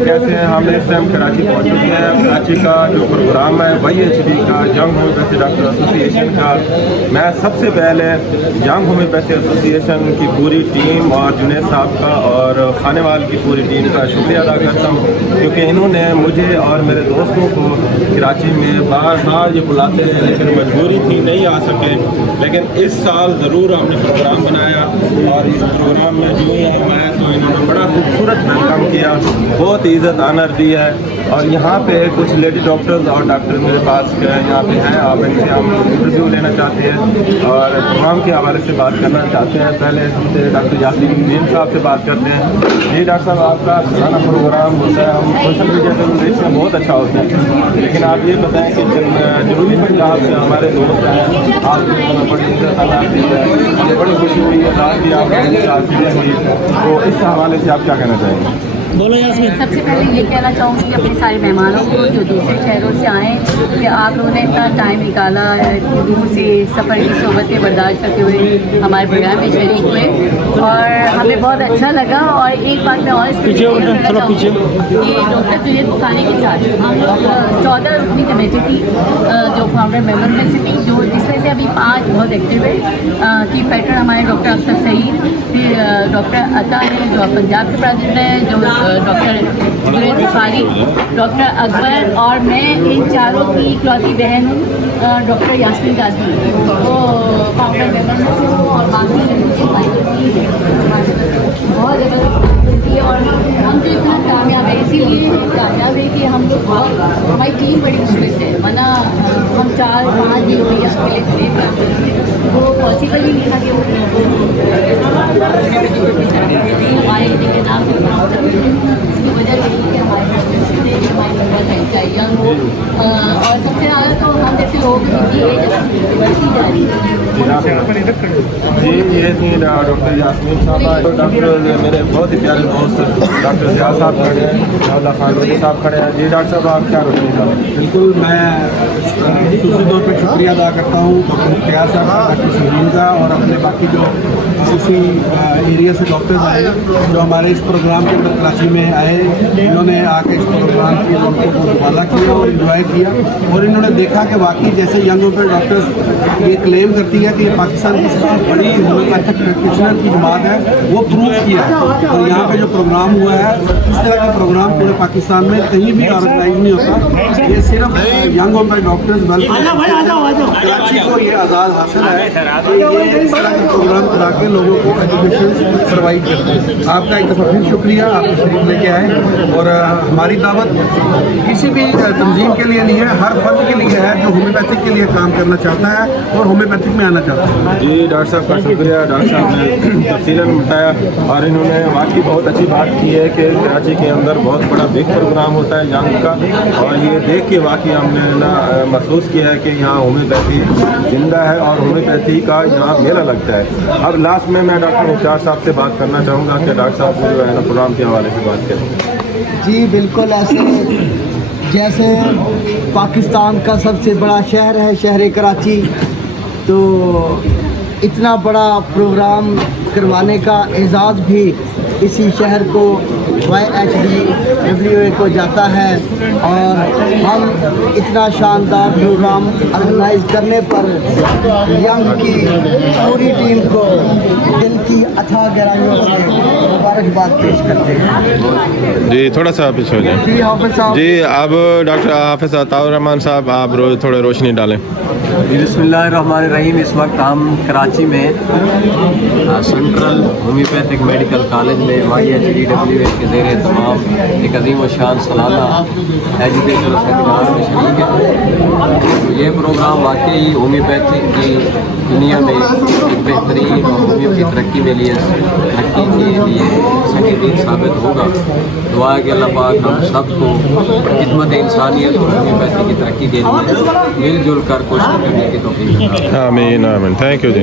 कैसे हैं? हम इस टाइम कराची पहुँच चुके हैं। कराची का जो प्रोग्राम है YHD का यंग होम्योपैथी डॉक्टर एसोसिएशन का, मैं सबसे पहले यंग होम्योपैथी एसोसिएशन की पूरी टीम और जुनेद साहब का और खानेवाल की पूरी टीम का शुक्रिया अदा करता हूँ, क्योंकि इन्होंने मुझे और मेरे दोस्तों को कराची में बार बार ये बुलाते हैं, लेकिन मजबूरी थी नहीं आ सके। लेकिन इस साल ज़रूर हमने प्रोग्राम बनाया और इस प्रोग्राम में जो ही हम आए तो इन्होंने बड़ा खूबसूरत वेलकम किया, बहुत इज़्ज़त आनर दी है। और यहाँ पे कुछ लेडी डॉक्टर्स और डॉक्टर मेरे पास यहाँ पे हैं, आप इनसे हम इंटरव्यू लेना चाहते हैं और प्रोग्राम के हवाले से बात करना चाहते हैं। पहले हमसे डॉक्टर यासीन साहब से बात करते हैं। जी डॉक्टर साहब, आपका सालाना प्रोग्राम होता है, हम सोशल मीडिया पर देखते हैं, बहुत अच्छा होता है, लेकिन आप ये बताएं कि जरूरी पंजाब से हमारे दोस्त हैं, आपको बड़ी इज्जत आना दी है, हमें बड़ी खुशी हुई है रात भी आप हुई, तो इस हवाले से आप क्या कहना चाहेंगे? बोलो यास्मीन। सबसे पहले ये कहना चाहूँगी अपने सारे मेहमानों को जो दूसरे शहरों से आए कि आप लोगों ने इतना टाइम निकाला, दूर से सफ़र की सोबतें बर्दाश्त करते हुए हमारे प्रोग्राम में शरीक हुए और हमें बहुत अच्छा लगा। और एक बात मैं और इसमें कहना चाहूँगी कि डॉक्टर जुनैद बुखारी के साथ हम लोग 14 रुकनी कमेटी थी जो फाउंडर मेंबर में से थी, जो जिसमें से अभी 5 बहुत एक्टिव है। की पैटर्न हमारे डॉक्टर अख्तर सईद, फिर डॉक्टर अता हैं जो पंजाब के प्रेसिडेंट हैं, जो डॉक्टर जुनैद बुखारी, डॉक्टर अकबर और मैं इन चारों की इकलौती बहन हूँ, डॉक्टर यास्मीन काजी, वो फाउंडर मेंबर में से हूँ और बाकी बहुत ज़बरदस्त थी। और हम तो इतना कामयाब है, इसीलिए कामयाब है कि हम लोग बहुत, हमारी टीम बड़ी मुश्किल है, वरना हम 4-5 भी हुई अकेले थे, वो पॉसिबल ही नहीं था कि हमारे के नाम से इसकी वजह यही कि हमारे यंग हो और सबसे ज़्यादा तो हम जैसे लोग की एज बढ़ती जा रही है। जी, ये थी डॉक्टर यास्मीन साहब। डॉक्टर मेरे बहुत ही प्यारे दोस्त डॉक्टर ज़िया साहब खड़े हैं, शाहदा खान लोधी साहब खड़े हैं। जी डॉक्टर साहब, आप क्या रोकना चाहते हैं? बिल्कुल, मैं दूसरे तौर पर शुक्रिया अदा करता हूँ डॉक्टर मुख्तियार साहब का, डॉक्टर सलीम का और अपने बाकी जो उसी एरिया से डॉक्टर्स आए जो हमारे इस प्रोग्राम के अंदर कराची में आए। इन्होंने आके इस प्रोग्राम की लोगों को दुबाला किया और इन्जॉय किया और इन्होंने देखा कि वाकई जैसे यंग होम्योपैथी डॉक्टर्स ये क्लेम करती है कि ये पाकिस्तान की सबसे बड़ी होम्योपैथिक प्रैक्टिशनर की जमात है, वो प्रूव किया है। और यहाँ पे जो प्रोग्राम हुआ है, इस तरह का प्रोग्राम पूरे पाकिस्तान में कहीं भी ऑर्गेनाइज नहीं होता। ये सिर्फ यंग होम्योपैथिक डॉक्टर्स कराची को ये आज़ाद हासिल है कि ये इस तरह के प्रोग्राम करा के लोगों को एजुकेशन प्रोवाइड करते हैं। आपका एक दफ़ा फिर शुक्रिया, आप तशरीफ लेके आए। और हमारी दावत किसी भी तंजीम के लिए नहीं है, हर फर्द के लिए है जो होम्योपैथिक के लिए काम करना चाहता है और होम्योपैथिक में आना चाहता है। जी डॉक्टर साहब का शुक्रिया। डॉक्टर साहब ने तफसीलन बताया और इन्होंने वाकई बहुत अच्छी बात की है कि कराची के अंदर बहुत बड़ा बिग प्रोग्राम होता है यंग का, और ये देख के वाकई हमने ना महसूस किया है कि यहाँ होम्योपैथी जिंदा है और होम्योपैथी का यहाँ मेला लगता है। अब लास्ट में मैं डॉक्टर मुख्तियार साहब से बात करना चाहूँगा कि डॉक्टर साहब जो है ना प्रोग्राम के हवाले से बात करें। जी बिल्कुल, ऐसे जैसे पाकिस्तान का सबसे बड़ा शहर है शहर कराची, तो इतना बड़ा प्रोग्राम करवाने का एजाज़ भी इसी शहर को YHD को जाता है। और हम इतना शानदार प्रोग्राम ऑर्गेनाइज करने पर यंग की पूरी टीम को दिल की अथाह गहराइयों से मुबारकबाद पेश करते हैं। जी थोड़ा सा पीछे हो जाए। जी हाफिज़ साहब। जी अब डॉक्टर हाफिज़ अताउर रहमान साहब, आप थोड़े रोशनी डालें। बिस्मिल्लाहिर्रहमानिर्रहीम। इस वक्त हम कराची में सेंट्रल होम्योपैथिक मेडिकल कॉलेज में YHDWA के ज़ेरे तमाम एक अजीम व शान सालाना एजुकेशनल सेमिनार में शरीक है। तो ये प्रोग्राम वाकई होम्योपैथी की दुनिया में एक बेहतरीन और होम्यो की तरक्की के लिए सही साबित होगा। दुआ है कि अल्लाह पाक हम सबको खिदमत इंसानियत और होम्योपैथी की तरक्की के लिए मिलजुल कर कोशिश करने की तौफीक। आमीन आमीन। Thank you ji.